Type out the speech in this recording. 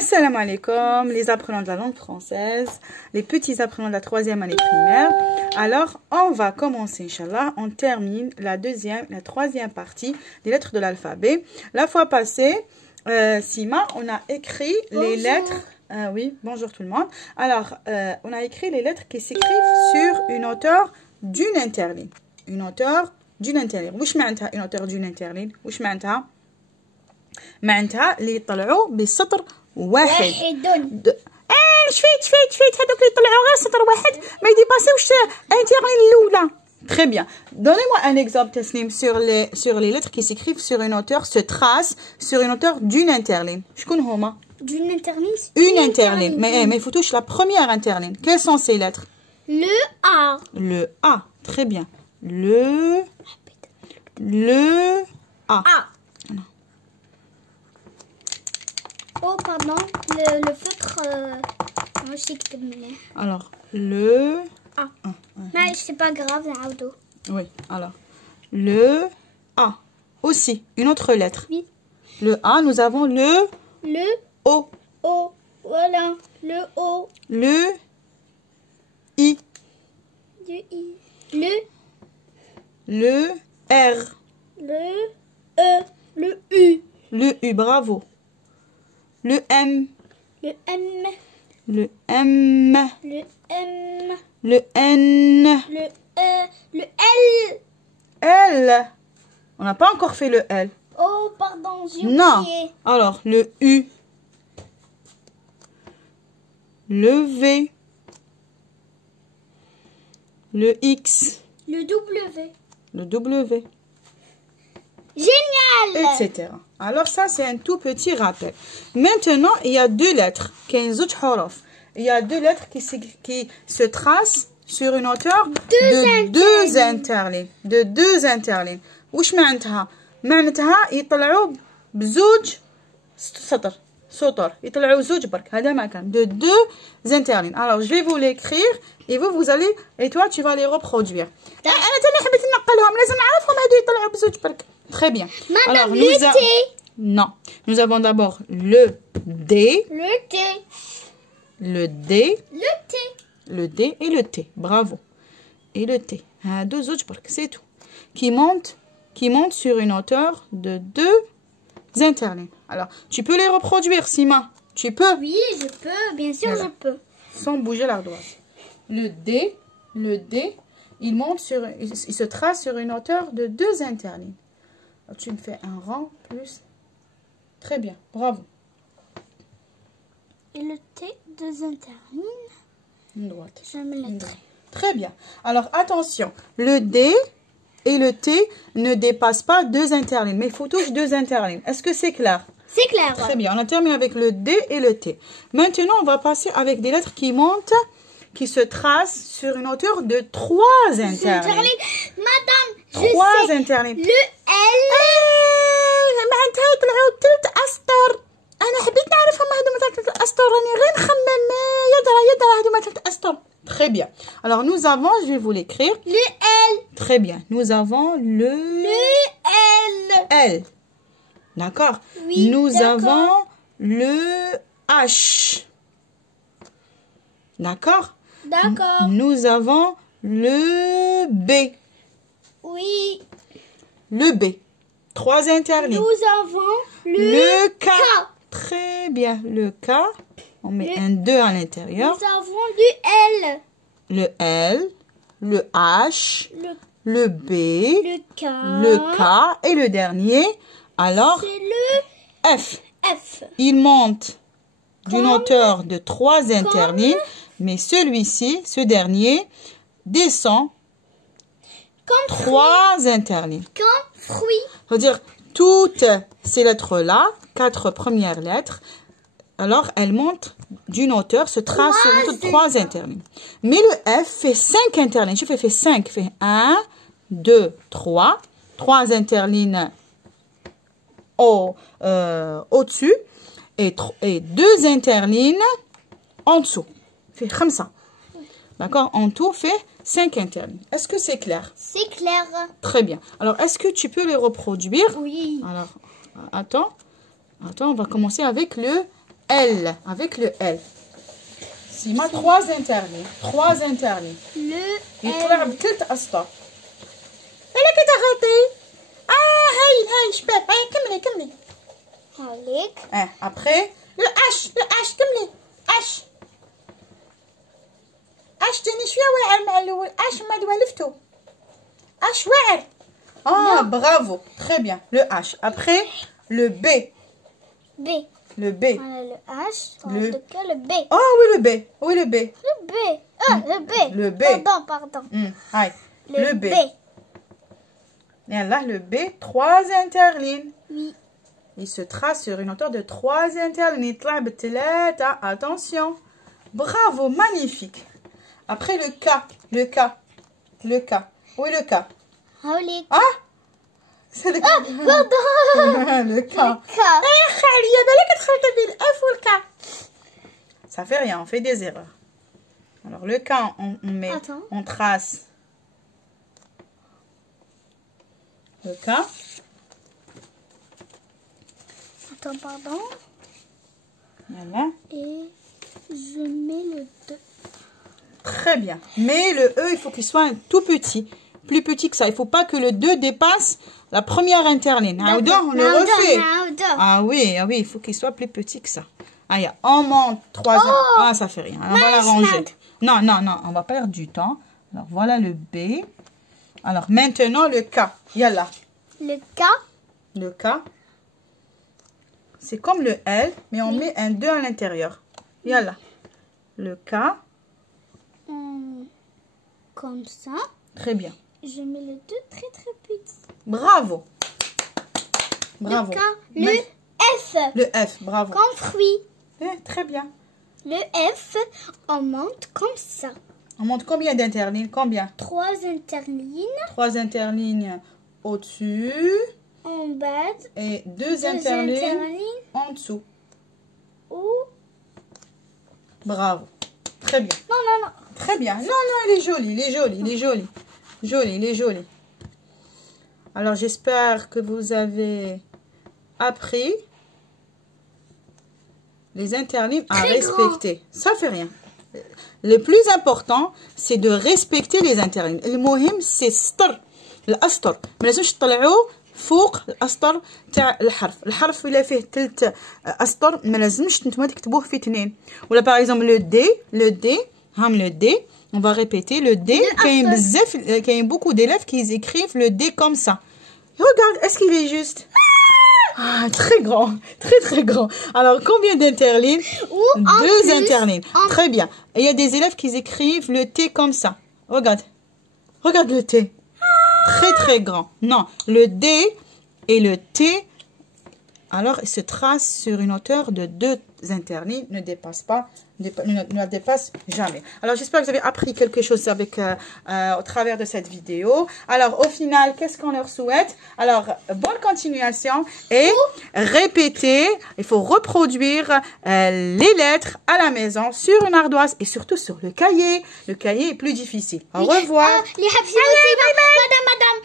Assalamu alaikum, les apprenants de la langue française, les petits apprenants de la 3e année primaire. Alors, on va commencer, Inch'Allah. On termine la 3e partie des lettres de l'alphabet. La fois passée, Sima, on a écrit les lettres. Oui, bonjour tout le monde. Alors, on a écrit les lettres qui s'écrivent sur une hauteur d'une interligne. Une hauteur d'une interligne. واش معناتها une hauteur d'une interligne؟ واش معناتها؟ معناتها اللي يطلعوا بسطر واحد. شفيت هذوك اللي يطلعوا غير سطر واحد ما يديباسيوش انترلين الاولى. Très bien. Donnez-moi un exemple, Tasnim, sur les lettres qui s'écrivent sur une hauteur, se tracent sur une hauteur d'une interligne. شكون هما؟ D'une interligne. Une interligne. Mais il faut toucher la première interligne. Quelles sont ces lettres? Le A. Le A. Très bien. Le A. Oh, pardon. Le feutre. Moi, je sais que tu. Alors, le A. Mais c'est pas grave, Aoudo. Oui, alors. Le A. Aussi, une autre lettre. Oui. Le A, nous avons le O. O. Voilà. Le O. Le I. Le I. Le R. Le E. Le U. Le U, bravo. Le M. Le M. Le M. Le M. Le N. Le E. Le L. L. On n'a pas encore fait le L. Oh, pardon, j'ai oublié. Non. Alors, le U. Le V. Le X. Le W. Le W. Génial. Etc. Alors ça, c'est un tout petit rappel. Maintenant, il y a deux lettres. Il y a deux lettres qui se tracent sur une hauteur de deux interlignes. De deux interlignes. وش معناتها؟ معناتها يطلعوا بزوج سطر. يطلعوا زوج برك. هذا ما كان. De deux interlignes. Alors, je vais vous l'écrire et vous allez, et toi, tu vas les reproduire. أنا تاني حبيت نقلهم. لازم نعرفهم هادو يطلعوا بزوج برك. Très bien. Alors, le T. Non. Nous avons d'abord le D. Le T. Le D. Le T. Le D et le T. Bravo. Et le T. Deux autres, c'est tout. Qui montent sur une hauteur de deux interlignes. Alors, tu peux les reproduire, Sima. Tu peux? Oui, je peux. Bien sûr, voilà. Je peux. Sans bouger l'ardoise. Le D, il se trace sur une hauteur de deux interlignes. Alors, tu me fais un rang plus. Très bien, bravo. Et le T, deux interlignes. Une droite. Je me mettrai. Très bien. Alors, attention. Le D et le T ne dépassent pas deux interlignes. Mais il faut toucher deux interlignes. Est-ce que c'est clair? C'est clair. Très bien. On a terminé avec le D et le T. Maintenant, on va passer avec des lettres qui montent, qui se tracent sur une hauteur de trois interlignes. Madame, trois interlignes. Le L. معناتها يطلعوا ثلاث أسطر. أنا حبيت نعرفهم هذوما ثلاث أسطر. راني غير نخمم يدرى هذوما ثلاث أسطر. Très bien. Alors nous avons, je vais vous l'écrire. Le L. Très bien. Nous avons le L. L. D'accord. Oui. Nous avons le H. D'accord. D'accord. Nous avons le B. Oui. Le B. Trois interlignes. Nous avons le K. Très bien. Le K. On met un 2 à l'intérieur. Nous avons le L. Le L. Le H. Le B. Le K. Le K. Et le dernier. Alors, c'est le F. F. Il monte d'une hauteur de 3 interlignes. Mais celui-ci, ce dernier, descend comme 3 interlignes. Comme fruit. C'est-à-dire, toutes ces lettres-là, 4 premières lettres, alors elles montent d'une hauteur, se tracent sur toutes 3 interlignes. Mais le F fait 5 interlignes. Je fais 5. Fait 1, 2, 3. 3 interlignes au-dessus et 2 interlignes en dessous. Fait comme ça. D'accord? En tout, fait 5 interlignes. Est-ce que c'est clair? C'est clair. Très bien. Alors, est-ce que tu peux les reproduire? Oui. Alors, attends, on va commencer avec le L. Avec le L. سيما 3 انترلين 3 انترلين يطلع بثلاث اسطر. بالك انت غلطي. هاي شباب هاي كملي هاوليك. ابخي لو اش كملي اش تاني شويه واعر مع الاول. اش ما ولفتو اش واعر. برافو تري بيان. لو اش ابخي لو بي. Le B. On a le H, le B. Oh oui, le B. Oui, le B. Le B. Le B. Le B. Pardon. Le B. Et là, le B, 3 interlignes. Oui. Il se trace sur une hauteur de 3 interlignes. Attention. Bravo, magnifique. Après, le K. Le K. Oui, le K. C'est le K. Le K. Ça fait rien, on fait des erreurs. Alors le K, on trace le K. Attends, pardon. Voilà. Et je mets le 2. Très bien. Mais le E, il faut qu'il soit un tout petit. Plus petit que ça. Il ne faut pas que le 2 dépasse la première interligne. On le refait. Ah oui, il faut qu'il soit plus petit que ça. On monte 3. Ça fait rien. On va la ranger. Non, on va perdre du temps. Alors voilà le B. Alors maintenant le K. Yalla. Le K. Le K. C'est comme le L, mais on met un 2 à l'intérieur. Yalla. Le K. Comme ça. Très bien. Je mets le 2 très petit. Bravo. Bravo. Le K, le F. Le F, bravo. Comme fruit. Très bien. Le F, on monte comme ça. On monte combien d'interlignes? Combien? 3 interlignes. 3 interlignes au-dessus. En bas. Et 2 interlignes en dessous. Bravo. Très bien. Non. Très bien. Non, il est joli, il est joli. Alors, j'espère que vous avez appris les interlignes à respecter. Ça fait rien. Le plus important, c'est de respecter les interlignes. Le مهم c'est ستر الأسطر. ما لازمش تطلعوه فوق الأسطر تاع الحرف إلا فيه 3 أسطر ما لازمش نتوما تكتبوه في 2. ولا par exemple le D le D. On va répéter le D. Il y a beaucoup d'élèves qui écrivent le D comme ça. Regarde, est-ce qu'il est juste? Très grand. Très grand. Alors, combien d'interlignes? 2 interlignes. Très bien. Et il y a des élèves qui écrivent le T comme ça. Regarde. Regarde le T. Très grand. Non, le D et le T, alors, il se trace sur une hauteur de 2 interlignes, ne dépasse jamais. Alors, j'espère que vous avez appris quelque chose au travers de cette vidéo. Alors, au final, qu'est-ce qu'on leur souhaite? Alors, bonne continuation et répétez. Il faut reproduire les lettres à la maison sur une ardoise et surtout sur le cahier. Le cahier est plus difficile. Au revoir. Madame.